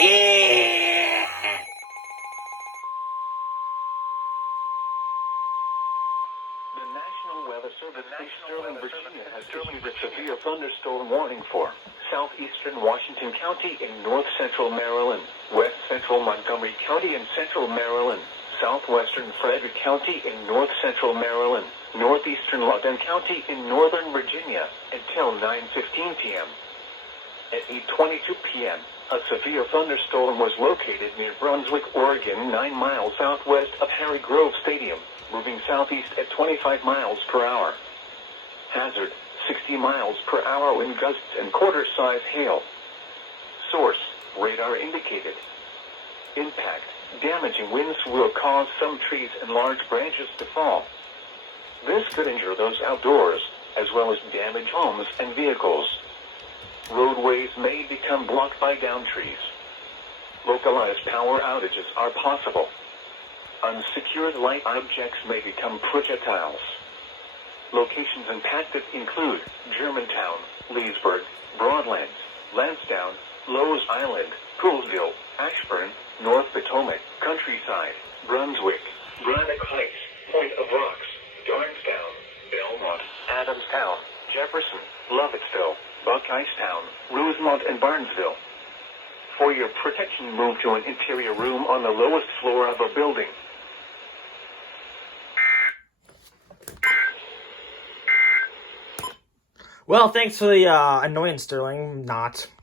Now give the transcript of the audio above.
The National Weather Service in Sterling, Virginia has issued a severe thunderstorm warning for southeastern Washington County in north central Maryland, west central Montgomery County in central Maryland, southwestern Frederick County in north central Maryland, northeastern Loudoun County in northern Virginia, until 9:15 p.m. At 8:22 p.m., a severe thunderstorm was located near Brunswick, Oregon, 9 miles southwest of Harry Grove Stadium, moving southeast at 25 miles per hour. Hazard, 60 miles per hour wind gusts and quarter-size hail. Source, radar indicated. Impact, damaging winds will cause some trees and large branches to fall. This could injure those outdoors, as well as damage homes and vehicles. Roadways may become blocked by downed trees. Localized power outages are possible. Unsecured light objects may become projectiles. Locations impacted include Germantown, Leesburg, Broadlands, Lansdowne, Lowe's Island, Poolsville, Ashburn, North Potomac, Countryside, Brunswick, Braddock Heights, Point of Rocks, Darnestown, Belmont, Adamstown, Jefferson, Lovettsville, Buckeyestown, Rosemont, and Barnesville. For your protection, move to an interior room on the lowest floor of a building. Well, thanks for the annoyance, Sterling. Not.